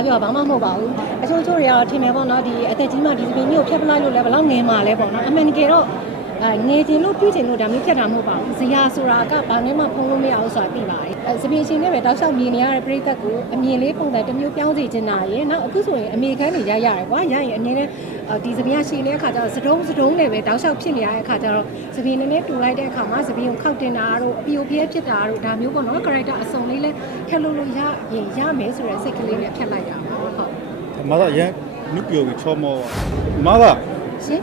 ကားပြောတာဘာမှမဟုတ်ပါဘူးအချို့ချို့တွေကတော့ထင်မယ်ပေါ့နော်ဒီအသက်ကြီးမှဒီစပင်းကြီးကိုဖျက်ပလိုက်လို့လည်းဘယ်တော့ငယ်မှလဲပေါ့နော်အမှန်တကယ်တော့ အဲငယ်ချင်းလို့ပြုချင်လို့ဒါမျိုးဖြတ်တာမဟုတ်ပါဘူးဇရာဆိုတာကဘာနဲ့မှဖုံးလို့မရအောင်ဆိုတာသိပါတယ်အဲစပင်းချင်းနဲ့ပဲတောက်လျှောက်မြင်နေရတဲ့ပြိသက်ကိုအမြင်လေးပုံစံတစ်မျိုးပြောင်းစီချင်တာရယ်နောက်အခုဆိုရင်အမေခန်းနေရရတယ်ကွာရရင်အမြင်နဲ့ဒီစပင်းကရှည်တဲ့အခါကျတော့စတုံးစတုံးနဲ့ပဲတောက်လျှောက်ဖြစ်နေရတဲ့အခါကျတော့စပင်းနည်းနည်းတူလိုက်တဲ့အခါမှာစပင်းကိုခောက်တင်တာတို့အပီယိုပြဲဖြစ်တာတို့ဒါမျိုးပေါ့နော် character အစုံလေးလဲထက်လို့လို့ရရင်ရမယ်ဆိုတဲ့စိတ်ကလေးနဲ့ဖြတ်လိုက်တာပါဟုတ်မာသာရန်နုပြောပြီးချောမောမာသာရှင်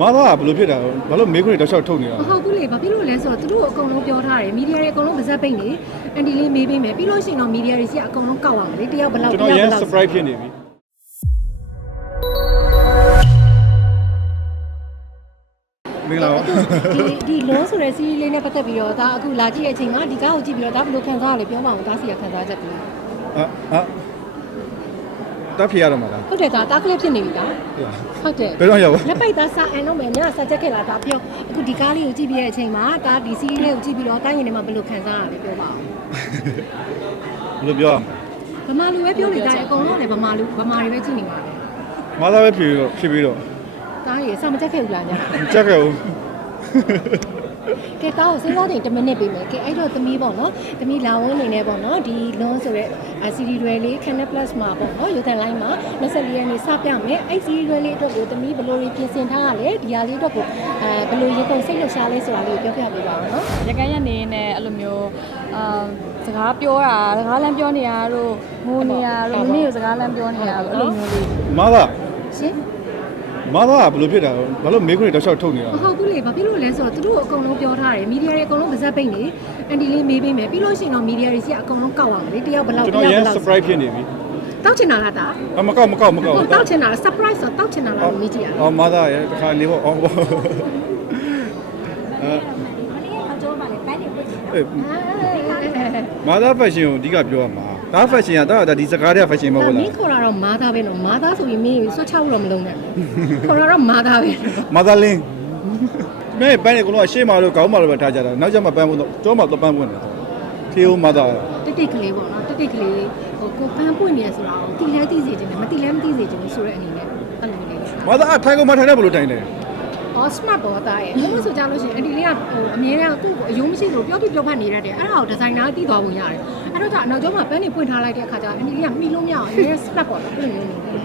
မာသာကဘယ်လိုဖြစ်တာလဲဘာလို့မေးခွန်းတွေတောက်လျှောက်ထုတ်နေတာမဟုတ်ဘူးလေဘာဖြစ်လို့လဲဆိုတော့သူတို့အကုန်လုံးပြောထားတယ်မီဒီယာတွေအကုန်လုံးပါဇက်ပိတ်နေအန်တီလေးမေးပေးမယ်ပြီးလို့ရှိရင်တော့မီဒီယာတွေစီကအကုန်လုံးကောက်အောင်လေတယောက်ဘယ်လောက်ကျွန်တတော်ယောက်ရဘန်ယ်လောက် surprise ဖြစ်နေပြီမင်္ဂလာပါဒီဒီလုံးဆိုတဲ့စီးရီးလေးနဲ့ပတ်သက်ပြီးတော့ဒါအခုလာကြည့်တဲ့အချိန်မှာဒီကားကိုကြည့်ပြီးတော့ဒါဘယ်လိုခံစားရလဲပြောပါဦးဒါစီကခံစားချက်ပြီးဟာဟာ တပ်ဖြေရတော့မှာလားဟုတ်တယ်ဒါတားကလစ်ဖြစ်နေပြီဒါဟုတ်တယ်ဘယ်တော့ရောက်ပါလက်ပိတ်သားစာအန်တော့မယ်ညစာချက်ခဲ့လာတာပြောအခုဒီကားလေးကိုကြည့်ပြီးတဲ့အချိန်မှာဒါဒီစီးရီးလေးကိုကြည့်ပြီးတော့တိုင်းရင်ထဲမှာဘယ်လိုခံစားရလဲပြောပါဦးဘယ်လိုပြောရမလဲဗမာလူပဲပြောနေတာအကုန်လုံးလည်းဗမာလူဗမာတွေပဲကြည့်နေပါလေမာသာပဲဖြေပြီးတော့ဖြေပြီးတော့ကားကြီးစာမချက်ခဲ့ဘူးလားညာမချက်ခဲ့ဘူး ကဲကားကိုစဉ်းစားချိန်10မိနစ်ပေးမယ်ကဲအဲ့တော့သမီးပေါ့နော်သမီးလာဝန်းနေနေပေါ့နော်ဒီလွန်ဆိုတဲ့စီရီတွေလေး Canet Plus မှာပေါ့နော်ရုပ်သံလိုင်းမှာ24ရက်နေ့စပြမယ်အဲ့စီရီတွေလေးအတွက်ကိုသမီးဘယ်လိုတွေပြင်ဆင်ထားရလဲဒီဟာလေးအတွက်ကိုအဲဘယ်လိုရေကုန်စိတ်လှုပ်ရှားလဲဆိုတာလေးကိုပြောပြပေးပါဦးနော်ရကန်းရနေနဲ့အဲ့လိုမျိုးအာစကားပြောတာစကားလမ်းပြောနေတာတို့ငိုနေတာတို့မမေကိုစကားလမ်းပြောနေတာတို့အဲ့လိုမျိုးလေးမာသာရှင် မာသာကဘယ်လိုဖြစ်တာလဲဘာလို့မေးခွန်းတွေတောက်လျှောက်ထုတ်နေတာမဟုတ်ဘူးလေဘာဖြစ်လို့လဲဆိုတော့သူတို့အကုန်လုံးပြောထားတယ်မီဒီယာတွေအကုန်လုံးပါဇက်ပိတ်နေအန်တီလေးမေးပေးမယ်ပြီးလို့ရှိရင်တော့မီဒီယာတွေစီကအကုန်လုံးကောက်အောင်လေတယောက်ဘယ်လောက်ကျွန်တတော်ယောက်ရန်ဘယ်လောက် surprise ဖြစ်နေပြီတောက်ချင်တာလားတာအမကောက်မကောက်မကောက်ဟုတ်တောက်ချင်တာလား surprise ဆိုတောက်ချင်တာလားလို့မေးကြည့်ရအောင်အော်မာသာရတခါနေပေါ့အော်ပေါ့အဲမာသာ fashion ကိုအဓိကပြောရမှာ ဒါ fashion ကဒါဒီစကားတွေက fashion မဟုတ်မလားင်းခေါ်တာတော့မာသားပဲနော်မာသားဆိုရင်မင်းဆွတ်ချဖို့တော့မလုံးနဲ့ခေါ်တာတော့မာသားပဲမာသာလင်းမဲပန်းနေကတော့ရှေ့မှာတော့ခေါင်းမှာတော့ပဲထားကြတာနောက်ကျမှပန်းဖို့တော့ကျောမှာတော့ပန်းဖို့နေတယ်ထေဦးမာသာတိတ်တိတ်ကလေးပေါ့နော်တိတ်တိတ်ကလေးဟိုကိုပန်းပွင့်နေရဆိုတာကိုတီလဲတီးစေခြင်းနဲ့မတီလဲမတီးစေခြင်းဆိုတဲ့အနေနဲ့အဲ့လိုလေးမာသာအထိုင်ကောင်မထိုင်တယ်ဘယ်လိုထိုင်လဲအော် smart ပေါ်သားရဲ့အဲ့လိုဆိုကြလို့ရှိရင်အန်တီလေးကဟိုအမြဲတမ်းသူ့ကိုအယုံမရှိလို့ပြောပြပြောဖတ်နေရတယ်အဲ့ဒါကိုဒီဇိုင်နာတီးသွားပုံရတယ် အဲ့တော့အနောက်ကျောင်းမှာပန်းနေပွင့်ထားလိုက်တဲ့အခါကျအန်တီလေးကမှီလို့မရအောင်အမြဲ smart ပေါ်တာအဲ့လိုမျိုးနေတယ်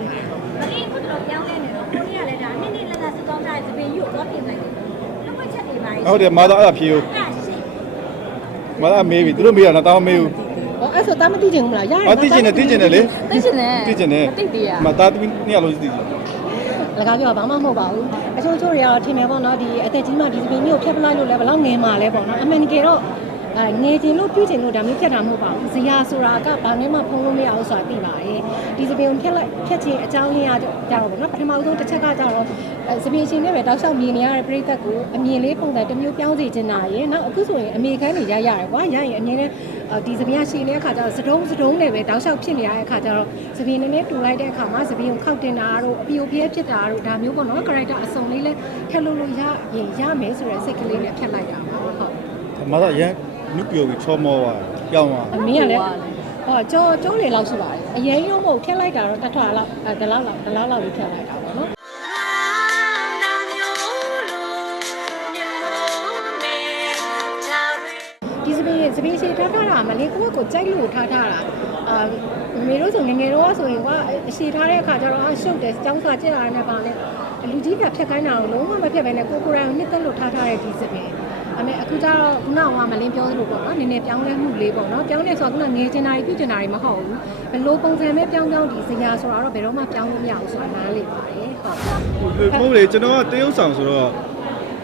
ဒီခုတော့ပြောင်းလဲနေတော့ကိုရီးယားလည်းဒါနေ့နေ့လက်လက်စတောင်းကြတဲ့သပင်ကြီးကိုတော့ပြင်လိုက်တယ်။လောက်ွက်ချက်တွေပါဟုတ်တယ်မာသာအဲ့ဒါဖြေဦးအဲ့ဒါရှိမာသာမေးပြီသူတို့မေးတာတော့တောင်းမေးဘူးဟောအဲ့ဆိုတာမသိချင်ဘူးလားရတယ်အော်သိကျင်တယ်သိကျင်တယ်လေသိချင်တယ်သိကျင်တယ်မသိသေးရမသားသမီးနှစ်ယောက်လုံးသိတယ်လကားပြောတာဘာမှမဟုတ်ပါဘူးအချို့ချို့တွေကတော့ထင်မယ်ပေါ့နော်ဒီအသက်ကြီးမှဒီစပင်းကြီးကိုဖျက်ပလိုက်လို့လည်းဘယ်တော့ငယ်မှလဲပေါ့နော်အမှန်တကယ်တော့ အဲငယ်ချင်းလို့ပြုချင်လို့ဒါမျိုးဖြတ်တာမဟုတ်ပါဘူးဇရာဆိုတာကဘာနဲ့မှဖုံးလို့မရအောင်ဆိုတာသိပါတယ်ဒီစပင်းကိုဖျက်လိုက်ဖျက်ခြင်းအကြောင်းရင်းကကြတော့ပေါ့နော်ပထမဦးဆုံးတစ်ချက်ကကြတော့အဲစပင်းချင်းနဲ့ပဲတောက်လျှောက်မြင်နေရတဲ့ပြိသက်ကိုအမြင်လေးပုံစံတစ်မျိုးပြောင်းစီချင်တာရယ်နောက်အခုဆိုရင်အမေခန်းနေရရတယ်ကွာရရင်အမြင်နဲ့ဒီစပင်းကရှည်တဲ့အခါကျတော့စတုံးစတုံးနဲ့ပဲတောက်လျှောက်ဖြစ်နေရတဲ့အခါကျတော့စပင်းနည်းနည်းတူလိုက်တဲ့အခါမှာစပင်းကိုခောက်တင်တာတို့အပီယိုပြဲဖြစ်တာတို့ဒါမျိုးပေါ့နော် character အစုံလေးလဲထက်လို့လို့ရရင်ရမယ်ဆိုတဲ့စိတ်ကလေးနဲ့ဖြတ်လိုက်တာပါဟုတ်မာသာရန် နုပြောပြီးချောမောသွားတယ်ပြောင်းသွားအမေကလည်းဟောကြောကျိုးလေလောက်ရှိပါတယ်အရင်ရုံးမဟုတ်ဖြတ်လိုက်တာတော့တထွာလောက်အဲဒလောက်လောက်ဒလောက်လောက်လေးဖြတ်လိုက်တာပေါ့နော်ဒီစပင်းစပင်းရှည်ထားထားတာမလေးကိုယ့်ကိုကြိုက်လို့ထားထားတာအာမေတို့ဆိုငယ်ငယ်တော့ဆိုရင်ကအရှည်ထားတဲ့အခါကျတော့အရှုပ်တယ်ကျောင်းစာကျက်လာတဲ့ပါလဲလူကြီးကဖြတ်ခိုင်းတာကိုလုံးဝမဖြတ်ဘဲနဲ့ကိုကိုရိုင်းနှစ်သက်လို့ထားထားတဲ့ဒီစပင်း အမေအခုကျတော့ခုနကမလင်းပြောသလိုပေါ့နော်နည်းနည်းပြောင်းလဲမှုလေးပေါ့နော်ပြောင်းလဲဆိုတော့ခုနငယ်ချင်တာတွေပြုချင်တာတွေမဟုတ်ဘူးဘယ်လိုပုံစံပဲပြောင်းပြောင်းဒီစရာဆိုတော့ဘယ်တော့မှပြောင်းလို့မရဘူးဆိုတာနားလေပါတယ်ဟုတ်မဟုတ်လေကျွန်တော်ကတရုတ်ဆောင်ဆိုတော့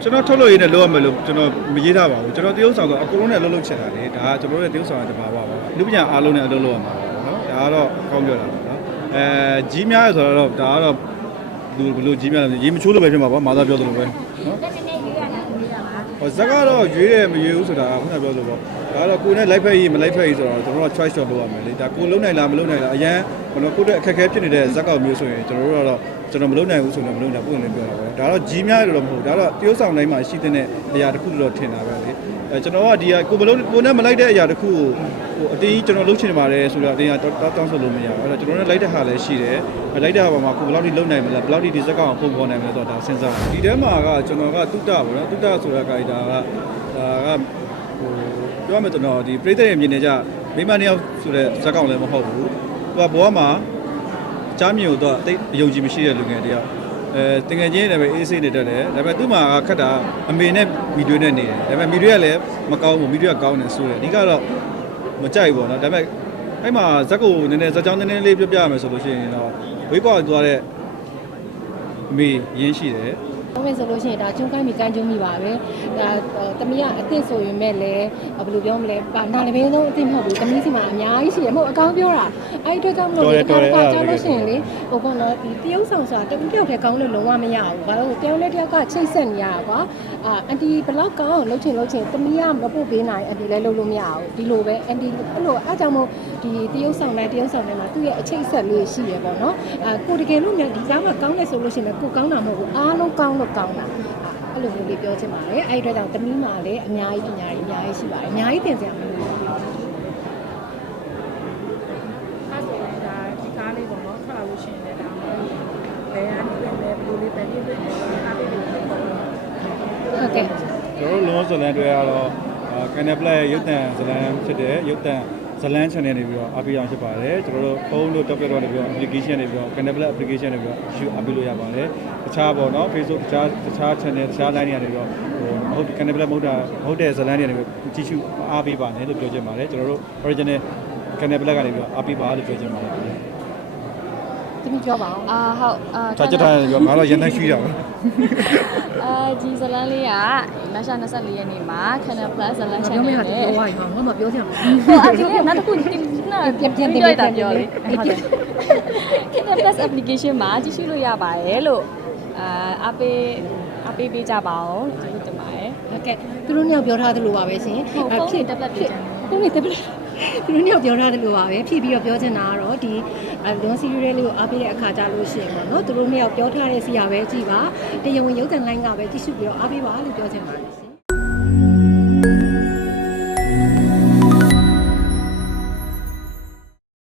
ကျွန်တော်ထုတ်လို့ရင်းနဲ့လောက်ရမယ်လို့ကျွန်တော်မရေးထားပါဘူးကျွန်တော်တရုတ်ဆောင်ဆိုအကုန်လုံးနဲ့အလုပ်လုပ်ချင်တာလေဒါကကျွန်တော်တို့ရဲ့တရုတ်ဆောင်ကတပါပါပါလူပညာအားလုံးနဲ့အလုပ်လုပ်ရမှာပါနော်ဒါကတော့ကောင်းပြောတာပါနော်အဲကြီးများရဆိုတော့ဒါကတော့လူဘလို့ကြီးများလဲရေမချိုးလို့ပဲဖြစ်မှာပါမာသာပြောသလိုပဲနော် ဟောဇက်ကတော့ရွေးတယ်မရွေးဘူးဆိုတာကခုနပြောသလိုပေါ့ဒါကတော့ကိုယ်နဲ့လိုက်ဖက်ရေးမလိုက်ဖက်ရေးဆိုတော့ကျွန်တော်တို့က choice တော့လုပ်ရမယ်လေဒါကိုလုံးနိုင်လားမလုံးနိုင်လားအရန်ဘယ်လိုကိုယ့်အတွက်အခက်အခဲဖြစ်နေတဲ့ဇက်ကောက်မျိုးဆိုရင်ကျွန်တော်တို့ကတော့ ကျွန်တော်မလုံးနိုင်ဘူးဆိုတော့မလုံးနိုင်ဘူးပုံလည်းပြောတာပေါ့ဒါတော့ကြီးများတယ်လို့မဟုတ်ဒါတော့တရုတ်ဆောင်တိုင်းမှာရှိတဲ့အရာတစ်ခုလို့ထင်တာပဲလေအဲအဲကျွန်တော်ကဒီကကိုဘလုံးကိုနဲ့မလိုက်တဲ့အရာတစ်ခုကိုဟိုအတင်းကျွန်တော်လုပ်ချင်ပါတယ်ဆိုတော့အတင်းကတောင်းဆိုလို့မရဘူးအဲ့တော့ကျွန်တော်နဲ့လိုက်တဲ့ဟာလည်းရှိတယ်လိုက်တဲ့ဟာပေါ်မှာကိုဘယ်လောက်ထိလုံနိုင်မလဲဘယ်လောက်ထိဒီဇက်ကောင်ပုံပေါ်နိုင်မလဲဆိုတော့ဒါစဉ်းစားဒီထဲမှာကကျွန်တော်ကတုတ္တပေါ့နော်တုတ္တဆိုတဲ့ကာရီတာကဒါကဟိုပြောရမယ်ဆိုတော့ဒီပရိသတ်ရဲ့မြင်နေကြမိမနှစ်ယောက်ဆိုတဲ့ဇက်ကောင်လည်းမဟုတ်ဘူးသူကဘောမှာ ကြားမြင်တော့အသိအယုံကြည်မရှိတဲ့လူငယ်တယောက်အဲတကယ်ချင်းလည်းပဲအေးဆေးနေတတ်တယ်ဒါပေမဲ့သူ့မှာခက်တာအမေနဲ့မီတွေနဲ့နေတယ်ဒါပေမဲ့မီတွေကလည်းမကောင်းဘူးမီတွေကကောင်းတယ်ဆိုတယ်အဓိကတော့မကြိုက်ဘူးပေါ့နော်ဒါပေမဲ့အဲ့မှာဇက်ကိုနည်းနည်းဇက်ကြောင်းနည်းနည်းလေးပြောပြရမယ်ဆိုလို့ရှိရင်တော့ဝေးကွာသွားတဲ့အမေရင်းရှိတယ်။ ဟုတ်မယ်ဆိုလို့ရှိရင်ဒါကျုံကိုင်းမိကိုင်းကျုံမိပါပဲ။ဒါတမီးကအစ်စ်ဆိုရင်မဲ့လည်းဘယ်လိုပြောမလဲ။ဘာနာလည်းပဲဆုံးအစ်စ်မဟုတ်ဘူး။တမီးစီမှာအများကြီးရှိတယ်။မဟုတ်အကောင်းပြောတာ။အဲ့ဒီအတွက်ကြောင့်မလို့ဒီတစ်ခါတစ်ခါကြောက်လို့ရှိရင်လေဟိုပေါ့နော်ဒီတရုပ်ဆောင်ဆိုတာတဦးတယောက်တည်းကောင်းလို့လုံးဝမရဘူး။ဘာလို့တယောက်နဲ့တယောက်ကချိတ်ဆက်နေရတာကွာ။အာအန်တီဘလောက်ကောင်းအောင်လုပ်ချင်လုပ်ချင်တမီးကမပို့ပေးနိုင်အန်တီလည်းလုပ်လို့မရဘူး။ဒီလိုပဲအန်တီအဲ့လိုအားကြောင့်မို့ဒီတရုပ်ဆောင်တိုင်းတရုပ်ဆောင်တိုင်းမှာသူ့ရဲ့အချိတ်ဆက်လေးရှိရပေါ့နော်။အာကိုတကယ်လို့များဒီကြားမှာကောင်းတယ်ဆိုလို့ရှိရင်ကိုကောင်းတာမဟုတ်ဘူး။အားလုံးကောင်းလို့ကောင်းတာ။အဲ့လိုမျိုးလေးပြောချင်ပါတယ်အဲ့ဒီအတွက်ကြောင့်တမီးမှာလည်းအများကြီးပညာရေးအများကြီးရှိပါတယ်အများကြီးသင်စရာမလိုဘူးအဲ့ဆိုရင်ဒါဒီကားလေးပေါ့နော်ထွက်လာလို့ရှိရင်လည်းဒါမှမဟုတ်ဘယ်အနေနဲ့လဲဘယ်လိုလေးပဲပြည့်ပြည့်နေလဲကားလေးတွေပေါ့နော်ဟုတ်ကဲ့ကျွန်တော်တို့လုံးဝဇလန်တွေကတော့ကန်နယ်ပလက်ရုပ်တံဇလန်ဖြစ်တဲ့ရုပ်တံ ဇလန် channel နေပြီးတော့အားပေးအောင်ဖြစ်ပါတယ်ကျွန်တော်တို့ဖုန်းတို့ tablet တို့နေပြီးတော့ application နေပြီးတော့ကန်နယ်ပလက် application နေပြီးတော့ issue အားပေးလို့ရပါတယ်တခြားပေါ့နော် Facebook တခြားတခြား channel တခြား line တွေနေပြီးတော့ဟိုမဟုတ်ကန်နယ်ပလက်မဟုတ်တာမဟုတ်တဲ့ဇလန်တွေနေပြီးကြည့်ရှုအားပေးပါနဲ့လို့ပြောချင်ပါတယ်ကျွန်တော်တို့ original ကန်နယ်ပလက်ကနေပြီးတော့အားပေးပါလို့ပြောချင်ပါတယ် တမီးပြောပါအောင်အာဟုတ်အာချာချက်ထားတယ်ပြောငါတော့ရန်တန်းရှိတာပါအာဒီဇလန်လေးကမတ်လ24ရက်နေ့မှာ Canal Plus ဇလန်ပြော channel မရနဲ့တော့ဝိုင်းဟောငါမပြောချင်ဘူးဟိုအဒီလေးကနောက်တစ်ခုတင်နာပြန်ပြန်တင်ပြောတာပြန်ပြောလေပြန်ဟုတ်တယ် Canal Plus application မှာကြည့်ရှုလို့ရပါတယ်လို့အာအပေးအပေးပေးကြပါအောင်ကျေးဇူးတင်ပါတယ် ဟုတ်ကဲ့သူတို့ညောက်ပြောထားသလိုပါပဲရှင်ဟုတ်ဖုန်းနဲ့ tablet တွေကျန်တယ် ဖုန်းနဲ့ tablet သူတို့ညောက်ပြောထားသလိုပါပဲဖြည့်ပြီးတော့ပြောချင်တာကတော့ဒီလွန်စီရီရဲလေးကိုအားပေးတဲ့အခါကြလို့ရှိရင်ပေါ့နော်သူတို့ညောက်ပြောထားတဲ့စီရပဲကြည်ပါတရားဝင်ရုပ်သံလိုင်းကပဲကြည့်ရှုပြီးတော့အားပေးပါလို့ပြောချင်ပါတယ်ရှင်